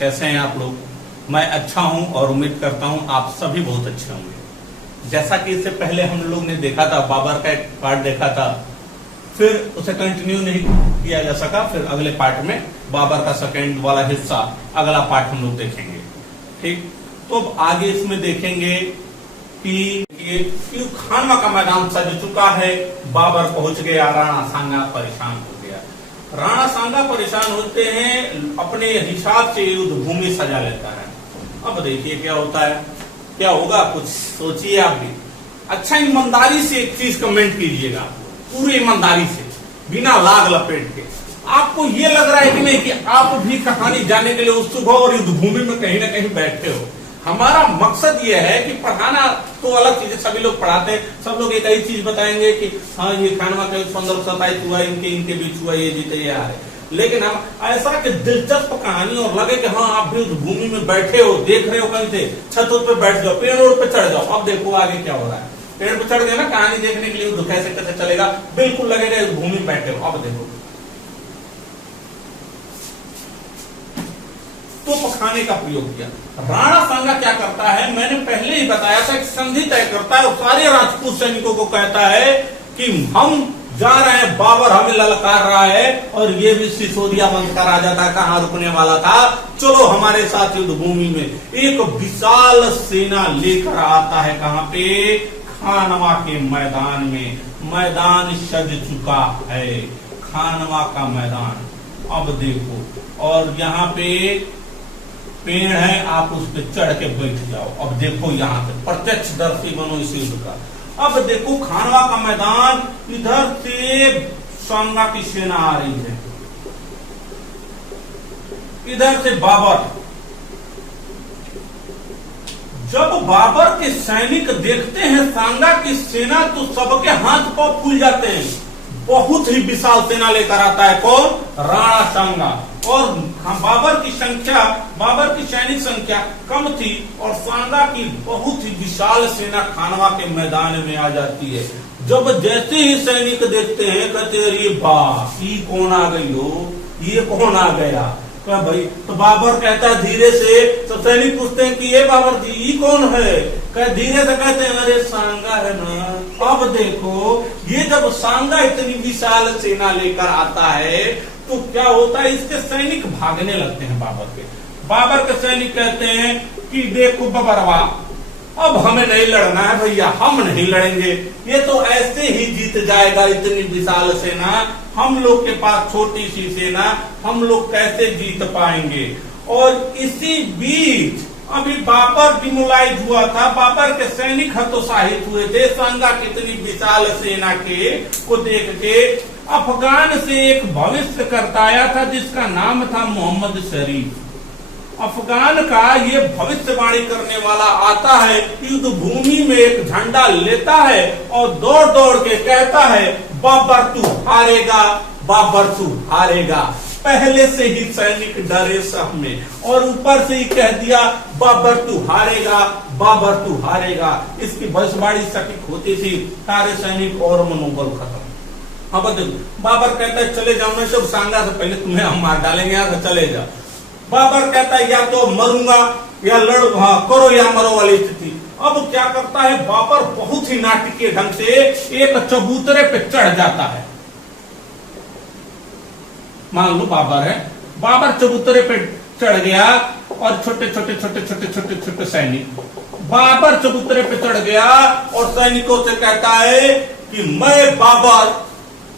कैसे हैं आप लोग? मैं अच्छा हूं और उम्मीद करता हूं आप सभी बहुत अच्छे होंगे। जैसा कि इससे पहले हम लोग ने देखा था, बाबर का एक पार्ट देखा था, फिर उसे कंटिन्यू नहीं किया जा सका। फिर अगले पार्ट में बाबर का सेकंड वाला हिस्सा, अगला पार्ट हम लोग देखेंगे। ठीक, तो अब आगे इसमें देखेंगे कि खानवा का मैदान सज चुका है, बाबर पहुंच गया, राणा सांगा परेशान हो गया। राणा सांगा परेशान होते हैं, अपने हिसाब से युद्ध भूमि सजा लेता है। अब देखिए क्या होता है, क्या होगा, कुछ सोचिए आप भी। अच्छा, ईमानदारी से एक चीज कमेंट कीजिएगा, पूरी ईमानदारी से, बिना लाग लपेट के। आपको ये लग रहा है कि नहीं कि आप भी कहानी जानने के लिए उत्सुक हो और युद्ध भूमि में कहीं ना कहीं बैठे हो। हमारा मकसद ये है कि पढ़ाना तो अलग चीज है, सभी लोग पढ़ाते हैं, सब लोग एक ही चीज बताएंगे कि हाँ ये खानवा का 1527 हुआ, इनके बीच हुआ, ये जीते ये हारे। लेकिन हम ऐसा कि दिलचस्प कहानी और लगे कि हाँ आप भी भूमि में बैठे हो, देख रहे हो, कहीं से छत पे बैठ जाओ, पेड़ पे चढ़ जाओ, अब देखो आगे क्या हो रहा है। पेड़ पे चढ़ गए ना, कहानी देखने के लिए युद्ध कैसे कैसे चलेगा, बिल्कुल लगेगा भूमि में बैठे हो। अब देखो तो खाने का प्रयोग किया। राणा सांगा क्या करता है, मैंने पहले ही बताया था, एक संधि तय करता है और सारे राजपूत सैनिकों को कहता है कि हम जा रहे हैं, बाबर हमें ललकार रहा है, और ये भी सिसोदिया वंश का राजा था, कहाँ रुकने वाला था, चलो हमारे साथ युद्ध भूमि में। एक विशाल सेना लेकर आता है, कहाँ पे, खानवा के मैदान में। मैदान सज चुका है, खानवा का मैदान। अब देखो, और यहाँ पे पेड़ है, आप उस पर चढ़ के बैठ जाओ। अब देखो यहाँ पे प्रत्यक्षदर्शी बनो इस युद्ध का। अब देखो खानवा का मैदान, इधर से सांगा की सेना आ रही है, इधर से बाबर। जब बाबर के सैनिक देखते हैं सांगा की सेना तो सबके हाथ पांव फूल जाते हैं। बहुत ही विशाल सेना लेकर आता है कौन, राणा सांगा। और बाबर की संख्या, बाबर की सैनिक संख्या कम थी और सांगा की बहुत ही विशाल सेना खानवा के मैदान में आ जाती है। जब जैसे ही सैनिक देखते हैं कहते अरे वाह, ये कौन आ गई हो, ये कौन आ गया, क्या भाई। तो बाबर कहता है धीरे से, तो सैनिक पूछते हैं कि ये बाबर जी ये कौन है, कह धीरे से कहते हैं अरे सांगा है ना। अब देखो ये जब सांगा इतनी विशाल सेना लेकर आता है तो क्या होता है, इसके सैनिक भागने लगते हैं बाबर के। बाबर के सैनिक कहते हैं कि देखो बबरवा, अब हमें नहीं लड़ना है भैया, हम नहीं लड़ेंगे, ये तो ऐसे ही जीत जाएगा, इतनी विशाल सेना, हम लोग के पास छोटी सी सेना, हम लोग कैसे जीत पाएंगे। और इसी बीच अभी बाबर डिमोलाइज हुआ था, बाबर के सैनिक हतोत्साहित हुए थे सांगा कितनी विशाल सेना के को देख के। अफगान से एक भविष्य करता आया था जिसका नाम था मोहम्मद शरीफ। अफगान का ये भविष्यवाणी करने वाला आता है, युद्ध भूमि में एक झंडा लेता है और दौड़ दौड़ के कहता है बाबर तू हारेगा, बाबर तू हारेगा। पहले से ही सैनिक डरे सब में, और ऊपर से ही कह दिया बाबर तू हारेगा, बाबर तू हारेगा। इसकी भविष्यवाणी सटीक होती थी, सारे सैनिक और मनोबल खत्म। अब देखो बाबर कहता है चले जाओ, नहीं तो सांगा से पहले तुम्हें हम मार डालेंगे, यहाँ से चले जाओ। बाबर कहता है या तो मरूंगा या लड़ो, हाँ करो या मरो वाली स्थिति। अब क्या करता है बाबर, बहुत ही नाटकीय ढंग से एक चबूतरे पे चढ़ जाता है। मान लो बाबर है, बाबर चबूतरे पे चढ़ गया और छोटे छोटे छोटे छोटे छोटे छोटे सैनिक, बाबर चबूतरे पे चढ़ गया और सैनिकों से कहता है कि मैं बाबर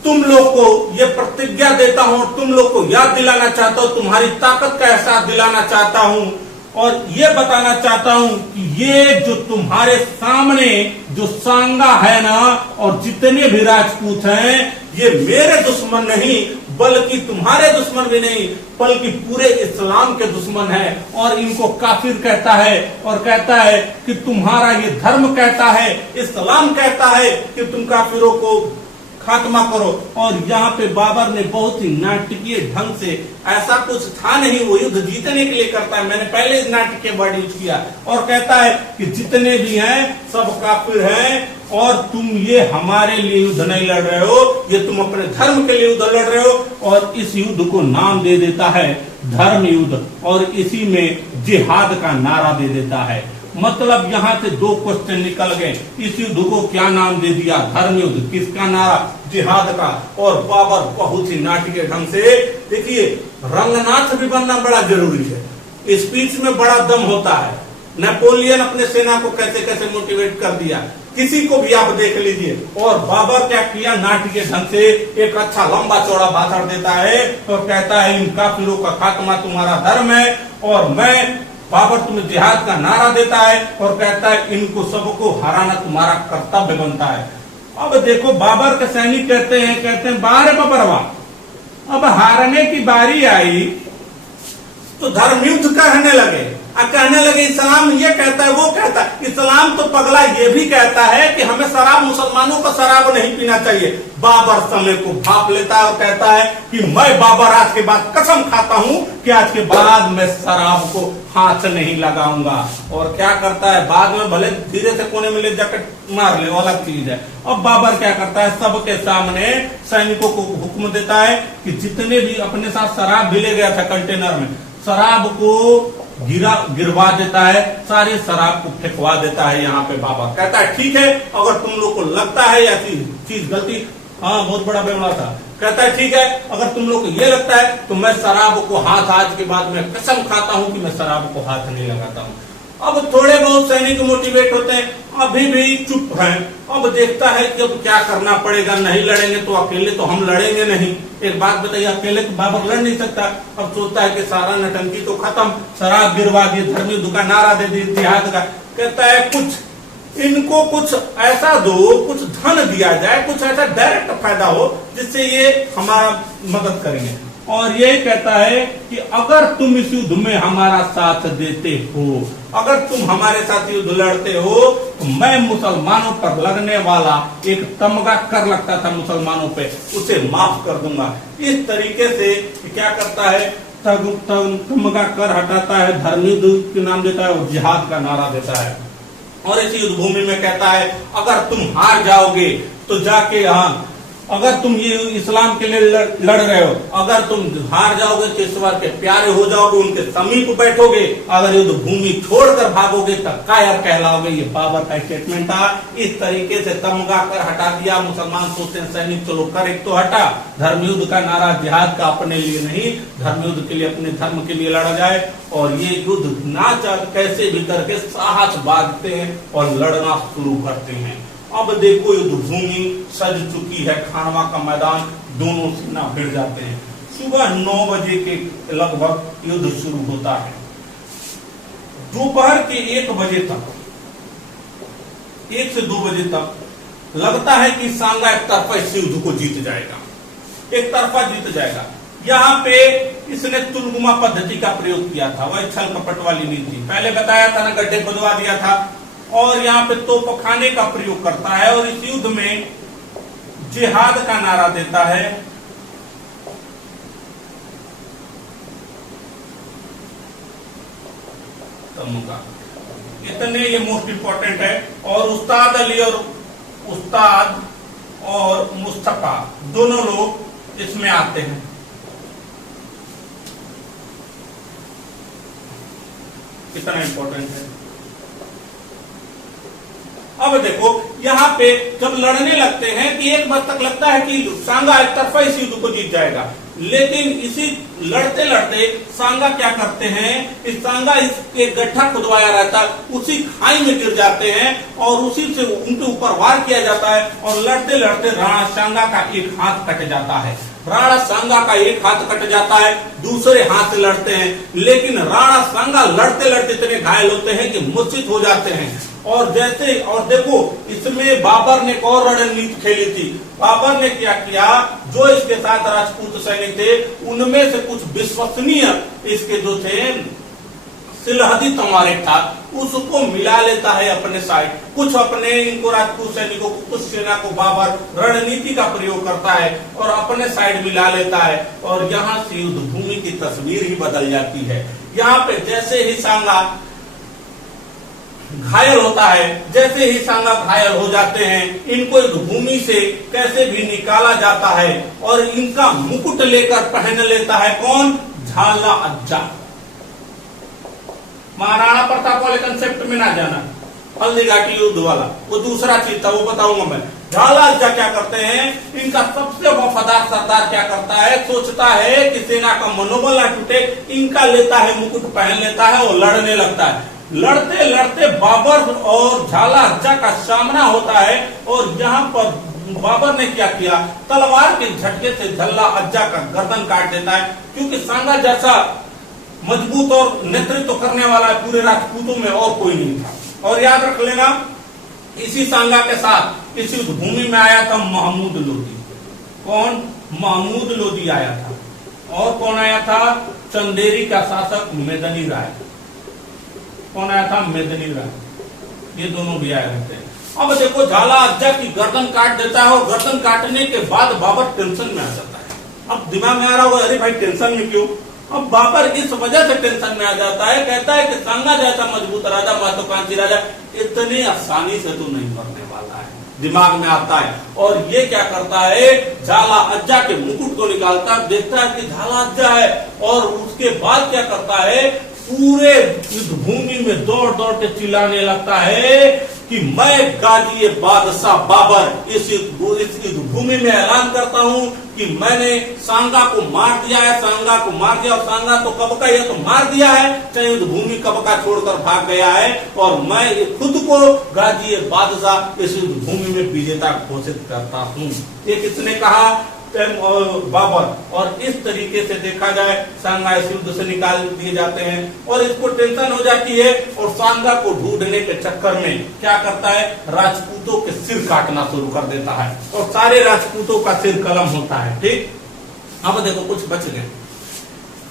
तुम लोग को ये प्रतिज्ञा देता हूं, तुम लोग को याद दिलाना चाहता हूं, तुम्हारी ताकत का एहसास दिलाना चाहता हूं, और ये बताना चाहता हूं कि ये जो तुम्हारे सामने जो सांगा है ना, और जितने भी राजपूत हैं, ये मेरे दुश्मन नहीं बल्कि तुम्हारे दुश्मन भी नहीं बल्कि पूरे इस्लाम के दुश्मन है। और इनको काफिर कहता है और कहता है कि तुम्हारा ये धर्म कहता है, इस्लाम कहता है कि तुम काफिरों को खात्मा करो। और यहाँ पे बाबर ने बहुत ही नाटकीय ढंग से, ऐसा कुछ था नहीं, वो युद्ध जीतने के लिए करता है, मैंने पहले नाटकीय वर्ड यूज किया, और कहता है कि जितने भी हैं सब काफिर हैं और तुम ये हमारे लिए युद्ध नहीं लड़ रहे हो, ये तुम अपने धर्म के लिए युद्ध लड़ रहे हो। और इस युद्ध को नाम दे देता है धर्म युद्ध और इसी में जिहाद का नारा दे देता है। मतलब यहाँ से दो क्वेश्चन निकल गए, इस युद्ध को क्या नाम दे दिया? धर्म युद्ध। किसका नारा? जिहाद का। और बाबर बहुत ही नाटकीय ढंग से, देखिए रंगनाथ भी बनना बड़ा जरूरी है, स्पीच में बड़ा दम होता है। नेपोलियन अपने सेना को कैसे कैसे मोटिवेट कर दिया, किसी को भी आप देख लीजिए। और बाबर क्या किया, नाटकीय ढंग से एक अच्छा लंबा चौड़ा भाषण देता है और कहता है इन काफिरों का खात्मा तुम्हारा धर्म है। और मैं बाबर तुम्हें जिहाद का नारा देता है और कहता है इनको सबको हराना तुम्हारा कर्तव्य बनता है। अब देखो बाबर के सैनिक कहते हैं बाहर बबरवा, अब हारने की बारी आई तो धर्म युद्ध कहने लगे। कहने लगे इस्लाम ये कहता है, वो कहता है। इस्लाम तो पगला ये भी कहता है कि हमें शराब, मुसलमानों को शराब नहीं पीना चाहिए। बाबर समय को भाप लेता है और कहता है कि मैं बाबर आज के बाद कसम खाता हूं कि आज के बाद मैं शराब को हाथ नहीं लगाऊंगा। और क्या करता है, बाद में भले धीरे से कोने में ले जाकर मार ले, अलग चीज है। अब बाबर क्या करता है, सबके सामने सैनिकों को हुक्म देता है कि जितने भी अपने साथ शराब भी ले गया था कंटेनर में, शराब को गिरवा देता है, सारी शराब को फेंकवा देता है। यहाँ पे बाबर कहता है ठीक है, अगर तुम लोग को लगता है या चीज गलती, हाँ बहुत बड़ा बेवड़ा था, कहता है ठीक है, अगर तुम लोग को ये लगता है तो मैं शराब को हाथ, आज के बाद मैं कसम खाता हूं कि मैं शराब को हाथ नहीं लगाता हूं। अब थोड़े बहुत सैनिक मोटिवेट होते हैं, अभी भी चुप हैं। अब देखता है कि अब क्या करना पड़ेगा, नहीं लड़ेंगे तो अकेले तो हम लड़ेंगे नहीं। एक बात बताइए, अकेले तो बाबर लड़ नहीं सकता। अब सोचता है कि सारा नटंकी तो खत्म, शराब गिरवा दी, धर्म युद्ध का नारा दे दी, जिहाद का। कहता है कुछ इनको कुछ ऐसा दो, कुछ धन दिया जाए, कुछ ऐसा डायरेक्ट फायदा हो जिससे ये हमारा मदद करेंगे। और ये कहता है कि अगर तुम इस युद्ध में हमारा साथ देते हो, अगर तुम हमारे साथ युद्ध लड़ते हो तो मैं मुसलमानों पर लगने वाला एक तमगा कर लगता था मुसलमानों पे, उसे माफ कर दूंगा। इस तरीके से क्या करता है, तमगा कर हटाता है, धर्म युद्ध के नाम देता है और जिहाद का नारा देता है। और इस युद्ध भूमि में कहता है अगर तुम हार जाओगे तो जाके यहाँ, अगर तुम ये इस्लाम के लिए लड़ रहे हो, अगर तुम हार जाओगे तो ईश्वर के प्यारे हो जाओगे, उनके समीप बैठोगे, अगर युद्ध भूमि छोड़कर भागोगे तब कायर कहलाओगे। ये बाबर का स्टेटमेंट था। इस तरीके से तमगा कर हटा दिया। मुसलमान सोचते हैं सैनिक चलो कर एक तो हटा, धर्म युद्ध का नारा जिहाद का अपने लिए नहीं, धर्म युद्ध के लिए, अपने धर्म के लिए लड़ा जाए। और ये युद्ध ना चाह कैसे भी करके साहस बांधते हैं और लड़ना शुरू करते हैं। अब देखो युद्ध भूमि सज चुकी है, खानवा का मैदान, दोनों सेना भिड़ जाते हैं। सुबह 9 बजे के लगभग युद्ध शुरू होता है। दोपहर के 1 बजे तक, 1 से 2 बजे तक लगता है कि सांगा एक तरफा इस युद्ध को जीत जाएगा, एक तरफा जीत जाएगा। यहाँ पे इसने तुलगुमा पद्धति का प्रयोग किया था, वह छल कपट वाली नीति। पहले बताया था ना, गड्ढे खुदवा दिया था। और यहाँ पे तोपखाने का प्रयोग करता है और इस युद्ध में जिहाद का नारा देता है। तमगा, इतने ये मोस्ट इंपॉर्टेंट है। और उस्ताद अली और उस्ताद और मुस्तफा दोनों लोग इसमें आते हैं। कितना इंपॉर्टेंट है। अब देखो यहाँ पे जब लड़ने लगते हैं कि एक बार तक लगता है कि सांगा एक तरफा इस युद्ध को जीत जाएगा, लेकिन इसी लड़ते लड़ते सांगा क्या करते हैं, इस सांगा इसके गड्ढा खुदवाया रहता है, उसी खाई में गिर जाते हैं और उसी से उनके ऊपर वार किया जाता है। और लड़ते लड़ते राणा सांगा का एक हाथ कट जाता है। राणा सांगा का एक हाथ कट जाता है, दूसरे हाथ से लड़ते हैं, लेकिन राणा सांगा लड़ते लड़ते इतने घायल होते हैं कि मूर्छित हो जाते हैं। और जैसे, और देखो इसमें बाबर ने एक और रणनीति खेली थी। बाबर ने क्या किया, जो इसके साथ राजपूत सैनिक थे उनमें से कुछ विश्वसनीय इसके जो थे सिलहदी तमारिक था, उसको मिला लेता है अपने साइड। कुछ अपने इनको राजपूत सैनिकों को, कुछ सेना को बाबर रणनीति का प्रयोग करता है और अपने साइड मिला लेता है। और यहाँ से युद्ध भूमि की तस्वीर ही बदल जाती है। यहाँ पे जैसे ही सांगा घायल होता है, जैसे ही सांगा घायल हो जाते हैं, इनको एक भूमि से कैसे भी निकाला जाता है और इनका मुकुट लेकर पहन लेता है कौन, झाला अज्जा। महाराणा प्रताप वाले कंसेप्ट में ना जाना, हल्दी घाटी युद्ध वाला वो दूसरा चीज था, वो बताऊंगा मैं। झाला अज्जा क्या करते हैं, इनका सबसे वफादार सरदार क्या करता है, सोचता है कि सेना का मनोबल ना टूटे, इनका लेता है मुकुट पहन लेता है और लड़ने लगता है। लड़ते लड़ते बाबर और झाला अज्जा का सामना होता है, और यहाँ पर बाबर ने क्या किया, तलवार के झटके से झाला अज्जा का गर्दन काट देता है, क्योंकि सांगा जैसा मजबूत और नेतृत्व करने वाला पूरे राजपूतों में और कोई नहीं था। और याद रख लेना, इसी सांगा के साथ इस युद्ध भूमि में आया था महमूद लोदी। कौन? महमूद लोदी आया था। और कौन आया था? चंदेरी का शासक मेदनी राय। कौन आया था? मेदनी राय। ये दोनों भी आए होते हैं। अब देखो, झाला अज्जा की गर्दन काट देता है, और गर्दन काटने के बाद बाबर टेंशन में आ जाता है। अब दिमाग में आ रहा होगा, अरे भाई टेंशन में क्यों? अब बाबर इस वजह से टेंशन में आ जाता है, कहता है कि सांगा जैसा मजबूत राजा, महत्वाकांक्षी राजा इतनी आसानी से तो नहीं मरने वाला है, दिमाग में आता है। और ये क्या करता है, झाला अज्जा के मुकुट को निकालता है, देखता है कि झाला अज्जा है, और उसके बाद क्या करता है, पूरे युद्ध भूमि में दौड़ दौड़ के चिल्लाने लगता है कि मैं गाजी बादशाह बाबर इस युद्ध भूमि में ऐलान करता हूं कि मैंने सांगा को मार दिया है, सांगा को मार दिया। और सांगा तो कब का, ये तो मार दिया है, चाहे युद्ध भूमि कब का छोड़कर भाग गया है, और मैं खुद को गाजी बादशाह इस युद्ध भूमि में विजेता घोषित करता हूं। ये किसने कहा? बाबर। और इस तरीके से देखा जाए, सांगा इस युद्ध से निकाल दिए जाते हैं, और इसको टेंशन हो जाती है, और सांगा को ढूंढने के चक्कर में क्या करता है, राजपूतों के सिर काटना शुरू कर देता है, और सारे राजपूतों का सिर कलम होता है। ठीक, अब देखो कुछ बच गए।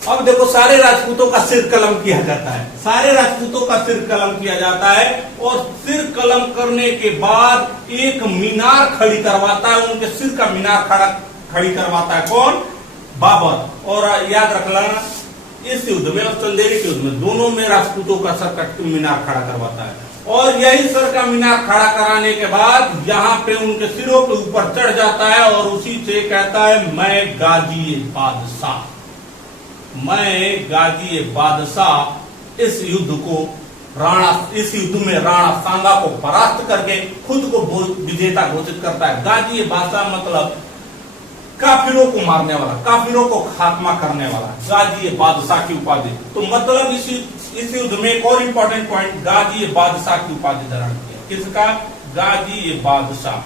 अब देखो, सारे राजपूतों का सिर कलम किया जाता है, सारे राजपूतों का सिर कलम किया जाता है, और सिर कलम करने के बाद एक मीनार खड़ी करवाता है, उनके सिर का मीनार खड़ी करवाता है। कौन? बाबर। और याद रख लेना, इस युद्ध में और चंदेरी के युद्ध में दोनों में राजपूतों का सर का मीनार खड़ा करवाता है, और यही सर का मीनार खड़ा कराने के बाद यहाँ पे उनके सिरों के ऊपर चढ़ जाता है, और उसी से कहता है, मैं गाजी बादशाह, मैं गाजी बादशाह इस युद्ध में राणा सांगा को परास्त करके खुद को विजेता घोषित करता है। गाजी बादशाह मतलब काफिरों को मारने वाला, काफिरों को खात्मा करने वाला, गाजी बादशाह की उपाधि। तो मतलब इस युद्ध में एक और इंपॉर्टेंट पॉइंट, गाजी बादशाह की उपाधि धारण किया। किसका? गाजी बादशाह।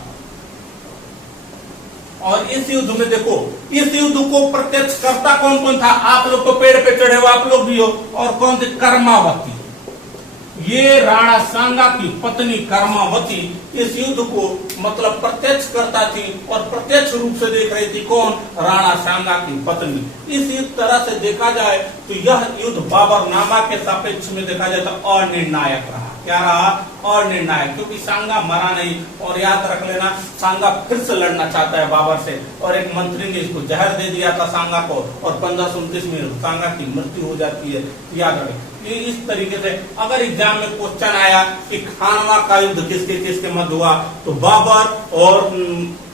और इस युद्ध में देखो, इस युद्ध को प्रत्यक्ष करता कौन कौन था? आप लोग तो पेड़ पे चढ़े हो, आप लोग भी हो। और कौन थे? कर्मावती। ये राणा सांगा की पत्नी कर्मावती इस युद्ध को मतलब प्रत्यक्ष करता थी, और प्रत्यक्ष रूप से देख रही थी। कौन? राणा सांगा की पत्नी। इस युद्ध तरह से देखा जाए तो यह युद्ध बाबरनामा के सापेक्ष में देखा जाए तो अनिर्णायक रहा। क्या रहा? अनिर्णायक, क्योंकि सांगा मरा नहीं। और याद रख लेना, सांगा फिर से लड़ना चाहता है बाबर से, और एक मंत्री ने इसको जहर दे दिया था सांगा को, और 1529 में सांगा की मृत्यु हो जाती है। याद रखें, इस तरीके से अगर एग्जाम में क्वेश्चन आया कि खानवा का युद्ध किसके किसके मध्य हुआ, तो बाबर और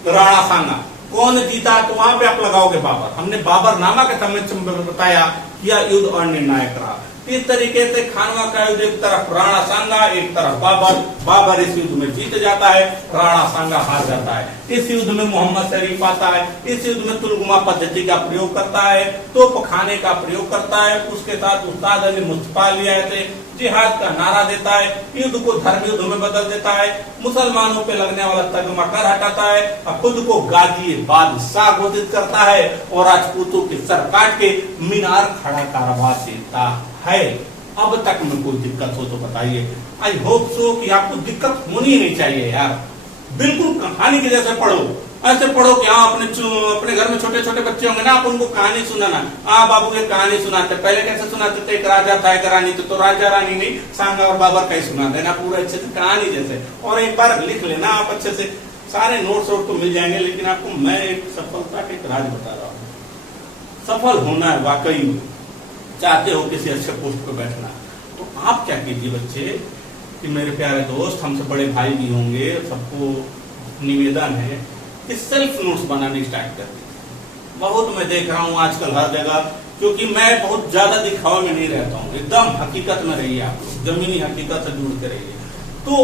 राणा सांगा कौन जीता, तो वहां पे आप लगाओगे बाबर। हमने बाबरनामा के समय में बताया कि यह युद्ध अनिर्णायक रहा। इस तरीके से खानवा का युद्ध, एक तरफ राणा सांगा, एक तरफ बाबर। बाबर इस युद्ध में जीत जाता है, राणा सांगा हार जाता है। इस युद्ध में मोहम्मद शरीफ आता है, इस युद्ध में तुलगुमा पद्धति का प्रयोग करता है, तोप खाने का प्रयोग करता है, उसके साथ उस्ताद अली मुस्तफा ले आए थे, जिहाद का नारा देता है, युद्ध को धर्म युद्ध में बदल देता है, मुसलमानों पे लगने वाला तगमा कर हटाता है, और खुद को गाजी बादशाह घोषित करता है, और राजपूतों की सर काट के मीनार खड़ा करवा देता है। अब तक में कोई दिक्कत हो तो बताइए। आई होप सो कि आपको दिक्कत होनी नहीं चाहिए यार। बिल्कुल कहानी के जैसे पढ़ो, ऐसे पढ़ो कि हाँ अपने घर में छोटे छोटे बच्चे होंगे ना, आप उनको कहानी सुनाना। हाँ बाबू ये कहानी सुनाते, पहले कैसे सुनाते थे, एक राजा था एक रानी थी, तो राजा रानी नहीं, सांगा और बाबर का ही सुना देना पूरा अच्छे से कहानी जैसे, और एक बार लिख लेना आप अच्छे से। सारे नोट्स और तो मिल जाएंगे, लेकिन आपको मैं एक सफलता के राज बता रहा हूँ। सफल होना है वाकई, चाहते हो किसी अच्छे पोस्ट पर बैठना, तो आप क्या कीजिए बच्चे कि मेरे प्यारे दोस्त, हमसे बड़े भाई भी होंगे, सबको निवेदन है कि सेल्फ नोट्स बनाने स्टार्ट कर दीजिए। बहुत मैं देख रहा हूँ आजकल हर जगह क्योंकि मैं बहुत ज्यादा दिखावा में नहीं रहता हूँ, एकदम हकीकत में रहिए आप लोग, जमीनी हकीकत से जुड़ते रहिए। तो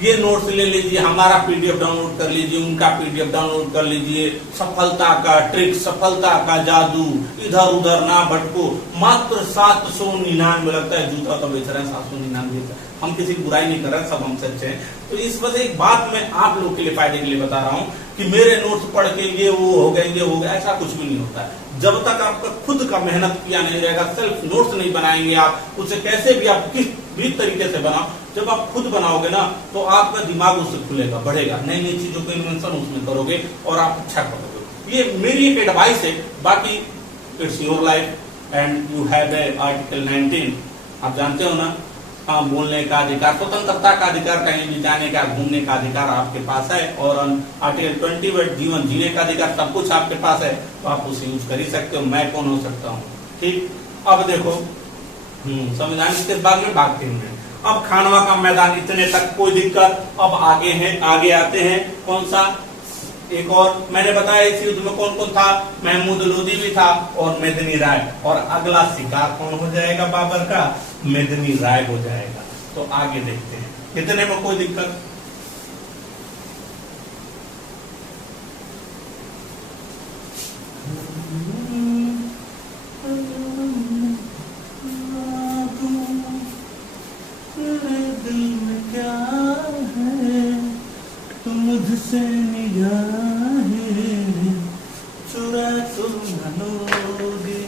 ये नोट्स ले लीजिए, हमारा पीडीएफ डाउनलोड कर लीजिए, उनका पीडीएफ डाउनलोड कर लीजिए। सफलता का ट्रिक, सफलता का जादू, इधर उधर ना भटको। मात्र 799 लगता है, जूता तो बेच रहे हैं 799। हम किसी की बुराई नहीं कर रहे, सब हमसे अच्छे हैं। तो इस वजह एक बात मैं आप लोग के लिए फायदे के लिए बता रहा हूँ कि मेरे नोट्स पढ़ के ये वो हो गए, ये हो गया, ऐसा कुछ भी नहीं होता है। जब तक आपका खुद का मेहनत किया नहीं रहेगा, सेल्फ नोट्स नहीं बनाएंगे आप, उसे कैसे भी आप किस भी तरीके से बनाओ, जब आप खुद बनाओगे ना तो आपका दिमाग उससे खुलेगा, बढ़ेगा, नई नई चीजों को इन्वेंशन उसमें करोगे और आप अच्छा करोगे। ये मेरी एक एडवाइस है। बाकी it's your life and you have a article 19, आप जानते हो ना, हाँ, बोलने का अधिकार, स्वतंत्रता का अधिकार, कहीं भी जाने का, घूमने का अधिकार आपके पास है। और आर्टिकल 20 जीवन जीने का अधिकार, सब कुछ आपके पास है, तो आप उसे यूज कर ही सकते हो। मैं कौन हो सकता हूँ? ठीक, अब देखो संविधान के बाद में भागते हैं। अब खानवा का मैदान, इतने तक कोई दिक्कत। अब आगे हैं, आगे आते हैं, कौन सा, एक और मैंने बताया इस युद्ध में कौन कौन था, महमूद लोदी भी था और मेदिनी राय। और अगला शिकार कौन हो जाएगा बाबर का? मेदिनी राय हो जाएगा। तो आगे देखते हैं, इतने में कोई दिक्कत? मुझसे निगाहें चुरा तुम लोगे,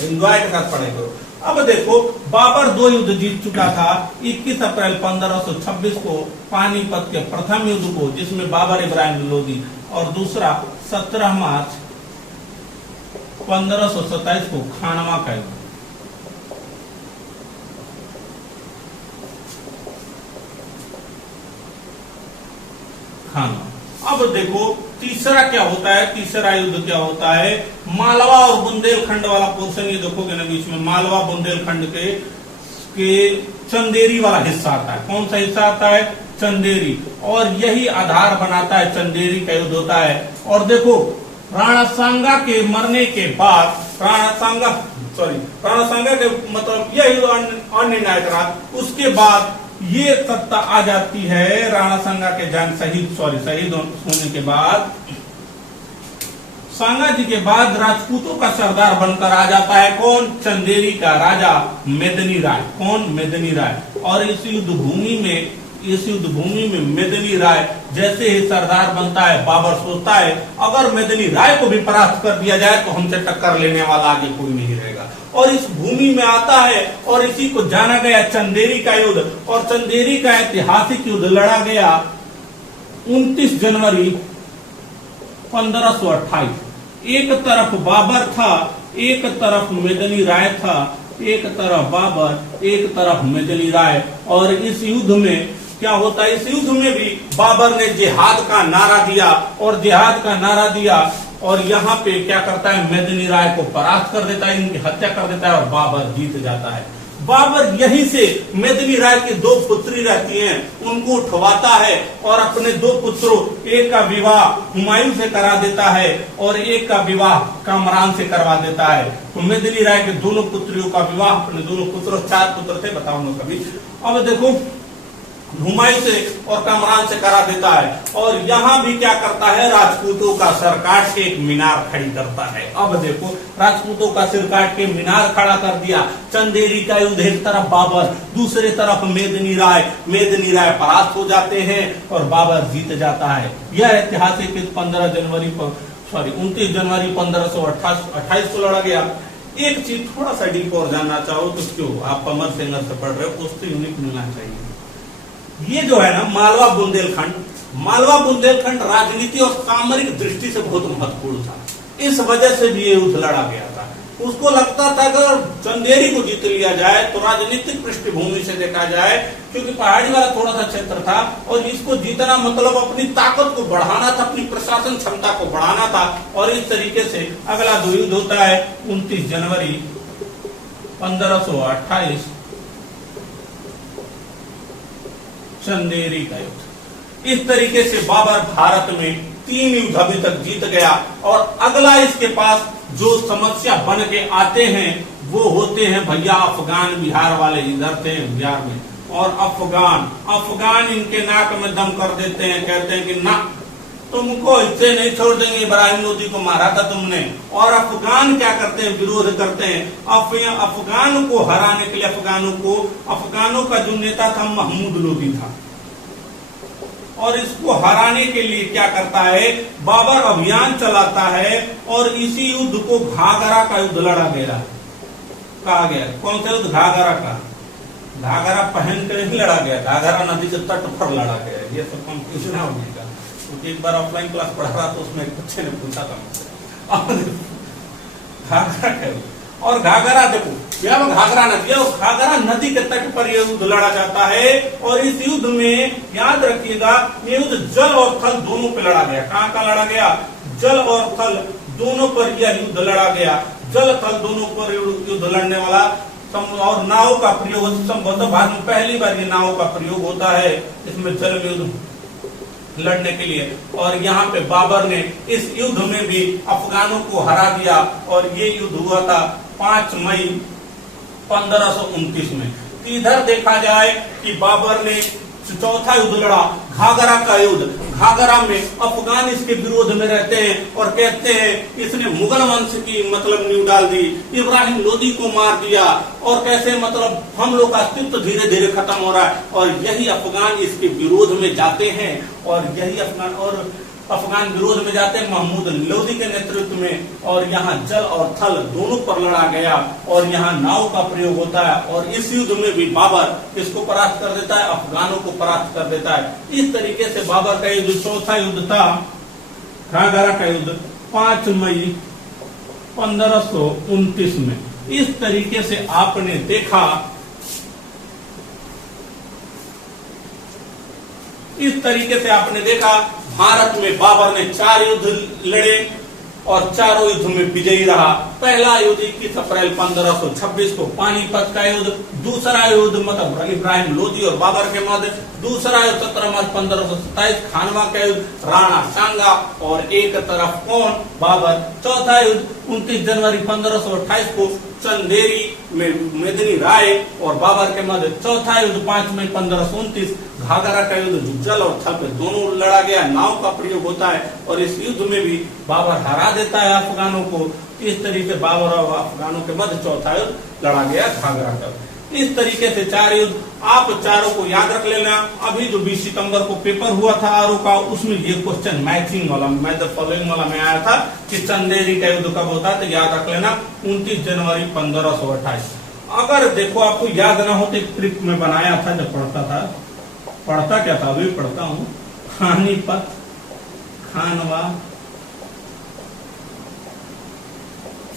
एंजॉय के साथ पढ़े करो। अब देखो, बाबर 2 युद्ध जीत चुका था। 21 अप्रैल 1526 को पानीपत के प्रथम युद्ध को, जिसमें बाबर इब्राहिम लोदी, और दूसरा 17 मार्च 1527 को खानवा का युद्ध। अब देखो तीसरा क्या होता है, तीसरा युद्ध क्या होता है, मालवा और बुंदेलखंड वाला पोर्शन ये देखोगे ना बीच में, मालवा बुंदेलखंड के चंदेरी वाला हिस्सा आता है। कौन सा हिस्सा आता है? चंदेरी। और यही आधार बनाता है, चंदेरी का युद्ध होता है। और देखो राणा सांगा के मरने के बाद, राणा सांगा के मतलब यह युद्ध अनिर्णायक रहा। उसके बाद ये सत्ता आ जाती है राणा सांगा के शहीद होने के बाद, सांगा जी के बाद राजपूतों का सरदार बनकर आ जाता है कौन? चंदेरी का राजा मेदिनी राय। कौन? मेदिनी राय। और इस युद्ध भूमि में मेदिनी राय जैसे ही सरदार बनता है, बाबर सोचता है अगर मेदिनी राय को भी परास्त कर दिया जाए तो हमसे टक्कर लेने वाला आगे कोई नहीं रहेगा। और इस भूमि में आता है और इसी को जाना गया चंदेरी का युद्ध। और चंदेरी का ऐतिहासिक युद्ध लड़ा गया 29 जनवरी 1528। एक तरफ बाबर था, एक तरफ मेदिनी राय था, एक तरफ बाबर, एक तरफ मेदिनी राय। और इस युद्ध में क्या होता है, इस युद्ध में भी बाबर ने जिहाद का नारा दिया और यहाँ पे क्या करता है, मेदिनी राय को परास्त कर देता है, इनकी हत्या कर देता है और बाबर जीत जाता है। बाबर यहीं से मेदिनी राय की 2 पुत्री रहती हैं, उनको उठवाता है और अपने 2 पुत्रों, एक का विवाह हुमायूं से करा देता है और एक का विवाह कामरान से करवा देता है। तो मेदिनी राय के दोनों पुत्रियों का विवाह अपने दोनों पुत्रों, 4 पुत्र थे बताऊंगा कभी। अब देखो हुमायूं से और कामरान से करा देता है। और यहाँ भी क्या करता है, राजपूतों का सर काट के एक मीनार खड़ी करता है। अब देखो राजपूतों का सिर काट के मीनार खड़ा कर दिया। चंदेरी का युद्ध, एक तरफ बाबर, दूसरे तरफ मेदिनी राय परास्त हो जाते हैं और बाबर जीत जाता है। यह ऐतिहासिक 29 जनवरी 1528 को लड़ा गया। एक चीज थोड़ा सा डीप और जानना चाहो तो क्यों, आप अमर सिंगर से पढ़ रहे हो, कुछ तो यूनिक मिलना चाहिए। ये जो है ना मालवा बुंदेलखंड राजनीति और सामरिक दृष्टि से बहुत महत्वपूर्ण था। इस वजह से भी ये युद्ध लड़ा गया था। उसको लगता था कि अगर चंदेरी को जीत लिया जाए तो राजनीतिक पृष्ठभूमि से देखा जाए, क्योंकि पहाड़ी वाला थोड़ा सा क्षेत्र था और इसको जीतना मतलब अपनी ताकत को बढ़ाना था, अपनी प्रशासन क्षमता को बढ़ाना था। और इस तरीके से अगला जो युद्ध होता है 29 जनवरी 1528 चंदेरी का युद्ध। इस तरीके से बाबर भारत में 3 युद्ध अभी तक जीत गया। और अगला इसके पास जो समस्या बन के आते हैं वो होते हैं भैया अफगान बिहार वाले, इधर थे बिहार में, और अफगान इनके नाक में दम कर देते हैं, कहते हैं कि ना तुमको इससे नहीं छोड़ देंगे, इब्राहिम लोदी को मारा था तुमने। और अफगान क्या करते हैं, विरोध करते हैं। अफगान को हराने के लिए अफगानों का जो नेता था महमूद लोदी था, और इसको हराने के लिए क्या करता है, बाबर अभियान चलाता है, और इसी युद्ध को घाघरा का युद्ध लड़ा गया, कहा गया। कौन सा युद्ध? घाघरा का। घाघरा पहन कर नहीं लड़ा गया, घाघरा नदी के तट पर लड़ा गया। ये सब कंफ्यूजन हो गया, क्योंकि एक बार ऑफलाइन क्लास पढ़ा रहा तो उसमें एक बच्चे ने पूछा था मुझसे। घाघरा क्या, और घाघरा देखो यह घाघरा नदी है, और घाघरा नदी के तट पर यह युद्ध लड़ा जाता है। और इस युद्ध में याद रखिएगा, ये युद्ध जल और थल दोनों पे लड़ा गया। कहाँ का लड़ा गया? जल और थल दोनों पर यह युद्ध लड़ा गया। जल थल दोनों पर युद्ध लड़ने वाला, और नाव का प्रयोग संबंध भारत में पहली बार ये नाव का प्रयोग होता है इसमें जल में युद्ध लड़ने के लिए। और यहाँ पे बाबर ने इस युद्ध में भी अफगानों को हरा दिया, और ये युद्ध हुआ था 5 मई 1529 में। तो इधर देखा जाए कि बाबर ने चौथा युद्ध लड़ा, घाघरा का युद्ध। घाघरा में अफगान इसके विरोध में रहते हैं और कहते हैं इसने मुगल वंश की मतलब नींव डाल दी, इब्राहिम लोदी को मार दिया, और कैसे मतलब हम लोग का अस्तित्व धीरे धीरे खत्म हो रहा है। और यही अफगान इसके विरोध में जाते हैं, और यही अफगान विरोध में जाते हैं महमूद लोदी के नेतृत्व में। और यहाँ जल और थल दोनों पर लड़ा गया, और यहाँ नाव का प्रयोग होता है। और इस युद्ध में भी बाबर इसको परास्त कर देता है, अफगानों को परास्त कर देता है। इस तरीके से बाबर का युद्ध चौथा युद्ध था, घाघरा का युद्ध 5 मई 1529 में। इस तरीके से आपने देखा, भारत में बाबर ने 4 युद्ध लड़े और चारों युद्ध में विजयी रहा। पहला युद्ध 21 अप्रैल 1526 को पानीपत का युद्ध, दूसरा युद्ध मतलब इब्राहिम लोदी और बाबर के मध्य, दूसरा युद्ध 17 मार्च 1527 खानवा का युद्ध, राणा सांगा और एक तरफ कौन? बाबर। चौथा युद्ध 29 जनवरी 1528 को चंदेरी में मेदिनी राय और बाबर के मध्य। चौथा युद्ध 5 मई 1529 घाघरा का युद्ध, जल और थल पे दोनों लड़ा गया, नाव का प्रयोग होता है। और इस युद्ध में भी बाबर हरा देता है अफगानों को। इस तरीके बाबर और अफगानों के मध्य चौथा युद्ध लड़ा गया, घाघरा का। इस तरीके से 4 युद्ध, आप चारों को याद रख लेना। अभी जो 20 सितंबर को पेपर हुआ था आरओ का, उसमें ये क्वेश्चन मैचिंग वाला, मैच फॉलोइंग वाला में आया था कि चंदेरी का युद्ध कब होता है, तो याद रख लेना 29 जनवरी 1528। अगर देखो आपको याद ना हो तो एक ट्रिक में बनाया था जब पढ़ता क्या था, अभी पढ़ता हूँ। पानीपत, खानवा,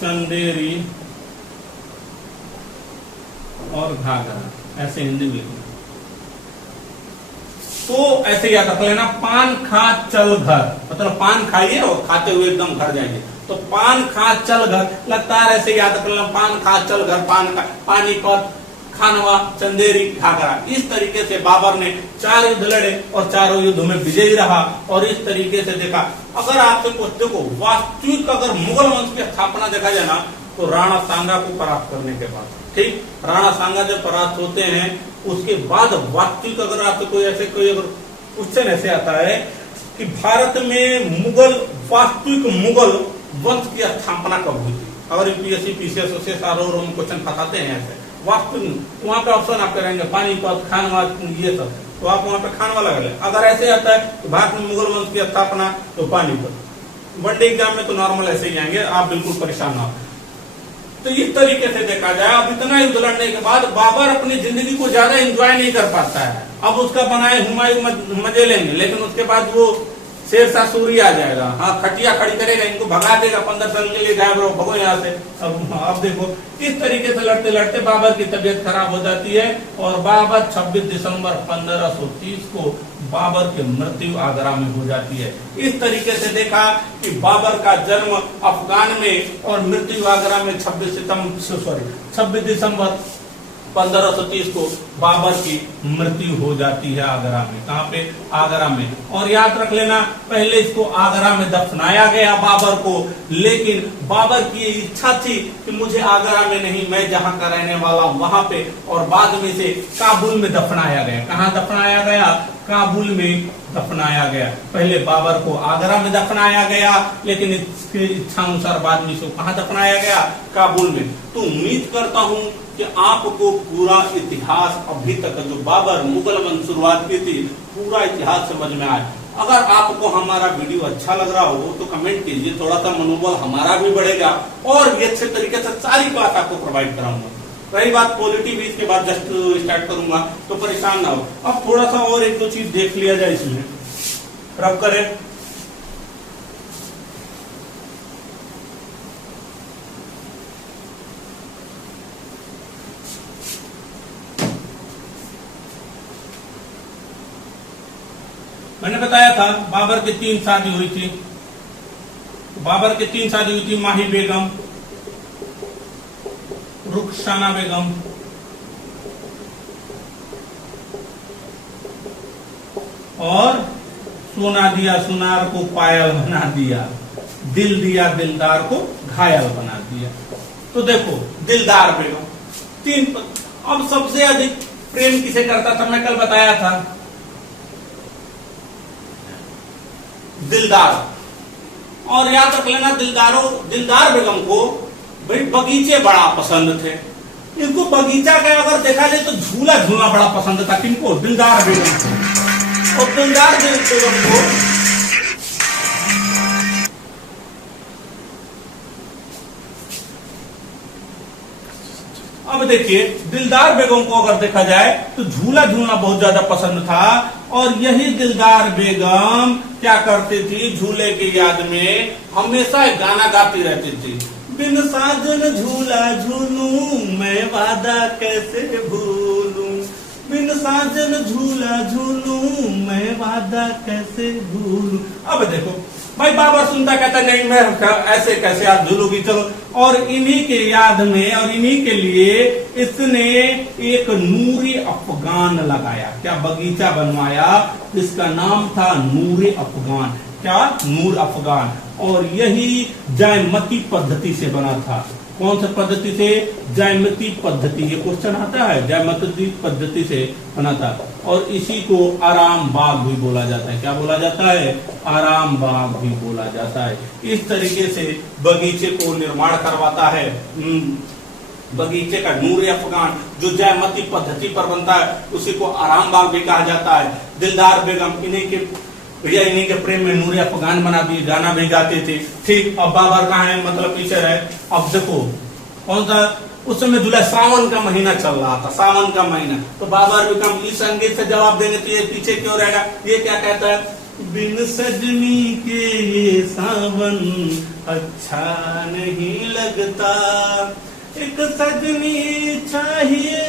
चंदेरी और घाघरा, ऐसे हिंदी में लिखो। तो ऐसे याद रख लेना, पान खा चल घर, मतलब पान खाइए और खाते हुए एकदम घर जाएंगे। तो पान खा चल घर लगता है, ऐसे याद रख लेना, पान खा चल घर, पानीपत, खानवा, चंदेरी, घाघरा। इस तरीके से बाबर ने 4 युद्ध लड़े और चारों युद्ध में विजयी रहा। और इस तरीके से देखा, अगर आपसे पूछते को वास्तविक अगर मुगल वंश की स्थापना देखा जाए ना, तो राणा सांगा को परास्त करने के बाद, ठीक, राणा सांगा जब परास्त होते हैं उसके बाद वास्तविक अगर आपसे कोई अगर क्वेश्चन ऐसे आता है कि भारत में वास्तविक मुगल वंश की स्थापना कब हुई थी, अगर यूपीएससी पीसीएस क्वेश्चन फंसाते हैं ऐसे वास्तविक, वहां पे ऑप्शन आपके रहेंगे पानीपत, खानवा, ये सब, तो आप वहां पे खानवा लगा ले। अगर ऐसे आता है तो भारत में मुगल वंश की स्थापना, तो पानीपत। वनडे एग्जाम में तो नॉर्मल ऐसे ही आएंगे, आप बिल्कुल परेशान ना हो। तो इस तरीके से देखा जाए, अब इतना युद्ध लड़ने के बाद बाबर अपनी जिंदगी को ज्यादा एंजॉय नहीं कर पाता है। अब उसका बनाए हुमायूं मजे लेंगे, लेकिन उसके बाद वो शेरशाह सूरी आ जाएगा, हाँ, खटिया खड़ी करेगा, इनको भगा देगा 15 साल के लिए, गायब रहो, भगो यहाँ से। अब देखो इस तरीके से लड़ते लड़ते बाबर की तबीयत खराब हो जाती है, और बाबर 26 दिसंबर 1530 को बाबर की मृत्यु आगरा में हो जाती है। इस तरीके से देखा कि बाबर का जन्म अफगान में और मृत्यु आगरा में 26 दिसंबर 1530 को बाबर की मृत्यु हो जाती है आगरा में। कहां पे? आगरा में। और याद रख लेना, पहले इसको आगरा में दफनाया गया बाबर को, लेकिन बाबर की इच्छा थी कि मुझे आगरा में नहीं, मैं जहां का रहने वाला वहां पे, और बाद में इसे काबुल में दफनाया गया। कहां दफनाया गया? काबुल में दफनाया गया। पहले बाबर को आगरा में दफनाया गया, लेकिन इसके इच्छा अनुसार बाद में इसको कहां दफनाया गया? काबुल में। तो उम्मीद करता हूं कि आपको पूरा इतिहास, अभी तक जो बाबर मुगल वंश शुरुआत की थी, पूरा इतिहास समझ में आए। अगर आपको हमारा वीडियो अच्छा लग रहा हो तो कमेंट कीजिए, थोड़ा सा मनोबल हमारा भी बढ़ेगा और भी अच्छे तरीके से सारी बात आपको प्रोवाइड कराऊंगा। रही बात पॉलिटी भी, इसके बाद जस्ट स्टार्ट करूंगा, तो परेशान ना हो। अब थोड़ा सा और एक दो चीज देख लिया जाए इसमें। रब करें, मैंने बताया था बाबर की 3 शादी हुई थी। बाबर की 3 शादी हुई थी, माही बेगम, रुखसाना बेगम और सोना दिया सुनार को पायल बना दिया, दिल दिया दिलदार को घायल बना दिया। तो देखो, दिलदार बेगम 3। अब सबसे अधिक प्रेम किसे करता था? मैं कल बताया था, दिलदार। और याद रख लेना, दिलदार बेगम को भाई बगीचे बड़ा पसंद थे। इनको बगीचा का अगर देखा जाए तो झूला झूलना बड़ा पसंद था। किनको? दिलदार बेगम को। और दिलदार बेगम को अब देखिए, दिलदार बेगम को अगर देखा जाए तो झूला झूलना बहुत ज्यादा पसंद था। और यही दिलदार बेगम क्या करती थी? झूले की याद में हमेशा एक गाना गाती रहती थी, बिन साजन झूला झूलूं मैं वादा कैसे भूलूं, बिन साजन झूला झूलूं मैं वादा कैसे भूलूं। अब देखो भाई, बाबर सुनता कहता नहीं, मैं ऐसे कैसे आप झूलोगी, चलो। और इन्हीं के याद में और इन्हीं के लिए इसने एक नूरे अफगान लगाया। क्या? बगीचा बनवाया, जिसका नाम था नूरे अफगान। क्या? नूर अफगान। और यही जयमती पद्धति से बना था। कौन सी पद्धति से? जयमती पद्धति। ये क्वेश्चन आता है, जयमती पद्धति से बना था। और इसी को आराम बाग भी बोला जाता है। क्या बोला जाता है? आराम बाग भी बोला जाता है। इस तरीके से बगीचे को निर्माण करवाता है। बगीचे का नूरे अफगान जो जयमती पद्धति पर बनता है, उसी को आराम बाग भी कहा जाता है। दिलदार बेगम इन्हीं के प्रेम में नूरे अफगान बना दिए, गाना भी गाते थे। ठीक, अब बाबर कहाँ है? मतलब पीछे रहे। अब देखो, कौन सा? उस समय जुलाई, सावन का महीना चल रहा था, सावन का महीना। तो बाबर बेगम इस संगीत से जवाब देंगे तो ये पीछे क्यों रहेगा? ये क्या कहता है? बिन सजनी के ये सावन अच्छा नहीं लगता, एक सजनी चाहिए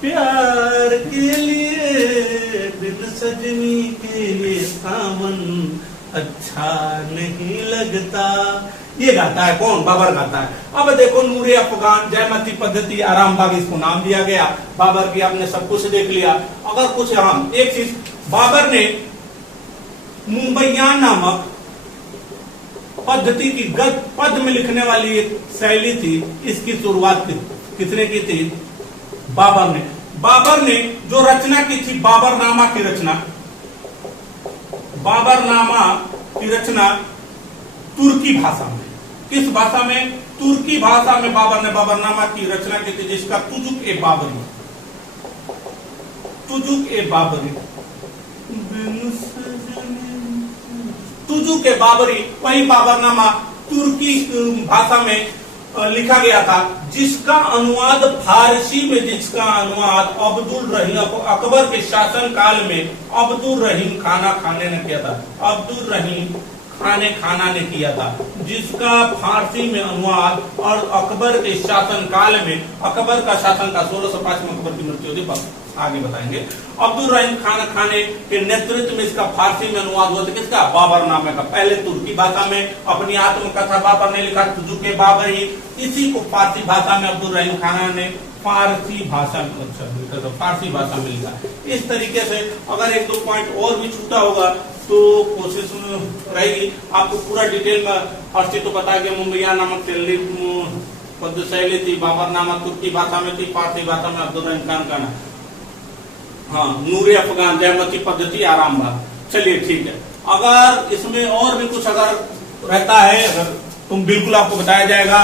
प्यार के लिए, बिन सजनी के ये सावन अच्छा नहीं लगता। ये गाता है कौन? बाबर गाता है। अब देखो, नूरे अफगान, जयमती पद्धति, आराम बाग इसको नाम दिया गया। बाबर की आपने सब कुछ देख लिया। अगर कुछ हम एक चीज, बाबर ने मुंबईयान नामक पद्धति की पद में लिखने वाली एक शैली थी, इसकी शुरुआत किसने की थी? बाबर ने। बाबर ने जो रचना की थी, बाबरनामा की रचना, बाबरनामा की रचना तुर्की भाषा में। किस भाषा में? तुर्की भाषा में बाबर ने बाबरनामा की रचना की थी, जिसका तुजुक ए बाबरी, तुजुक ए बाबरी, तुजुक ए बाबरी, वही बाबरनामा तुर्की भाषा में लिखा गया था, जिसका अनुवाद फारसी में, जिसका अनुवाद अब्दुल रहीम, अकबर के शासन काल में अब्दुल रहीम खाने ने किया था। अब्दुल रहीम खाना ने किया था, जिसका फारसी में अनुवाद और अकबर के शासन काल में, अकबर का शासन का 1605 में अकबर की मृत्यु हुई, आगे बताएंगे। अब्दुल रहीम खाने के नेतृत्व में इसका फारसी में अनुवाद हुआ था। किसका? बाबरनामे का। पहले तुर्की भाषा में अपनी आत्मकथा बाबर ने लिखा, तुजुक ए बाबरी। इसी को फारसी भाषा में अब्दुल रहीम खाना ने फारसी भाषा, अच्छा तो फारसी भाषा मिलेगा। इस तरीके से अगर एक दो पॉइंट और भी छूटा होगा तो कोशिश रहेगी आपको पूरा डिटेल में हर चीज तो बता गया। मुंबईया नामक शैली थी, बाबर नामक तुर्की भाषा में थी, फारसी भाषा में अब्दुल्ला खान का नाम, हाँ नूरे अफगान, जयमती पद्धति, आराम बाग। चलिए ठीक है, अगर इसमें और भी कुछ अगर रहता है अगर तुम बिल्कुल आपको बताया जाएगा।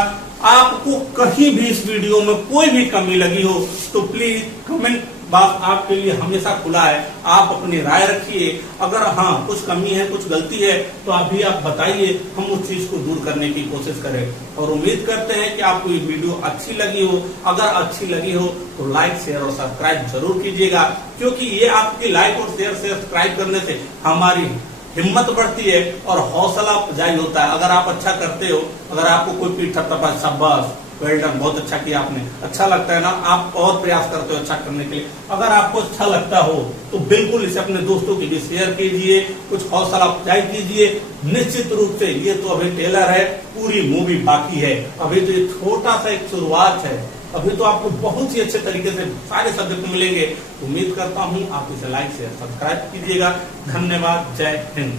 आपको कहीं भी इस वीडियो में कोई भी कमी लगी हो तो प्लीज कमेंट बॉक्स आपके लिए हमेशा खुला है, आप अपनी राय रखिए। अगर हाँ कुछ कमी है कुछ गलती है तो अभी आप बताइए, हम उस चीज को दूर करने की कोशिश करें। और उम्मीद करते हैं कि आपको ये वीडियो अच्छी लगी हो। अगर अच्छी लगी हो तो लाइक शेयर और सब्सक्राइब जरूर कीजिएगा, क्योंकि ये आपकी लाइक और शेयर से सब्सक्राइब करने से हमारी हिम्मत बढ़ती है और हौसला अफजाई होता है। अगर आप अच्छा करते हो, अगर आपको कोई पीठ थपथपा, शाबाश वेल डन, बहुत अच्छा किया आपने, अच्छा लगता है ना, आप और प्रयास करते हो अच्छा करने के लिए। अगर आपको अच्छा लगता हो तो बिल्कुल इसे अपने दोस्तों के लिए शेयर कीजिए, कुछ हौसला अफजाई कीजिए। निश्चित रूप से ये तो अभी ट्रेलर है, पूरी मूवी बाकी है। अभी तो ये छोटा सा एक शुरुआत है, अभी तो आपको बहुत ही अच्छे तरीके से सारे सब्जेक्ट मिलेंगे। उम्मीद करता हूँ आप इसे लाइक शेयर सब्सक्राइब कीजिएगा। धन्यवाद, जय हिंद।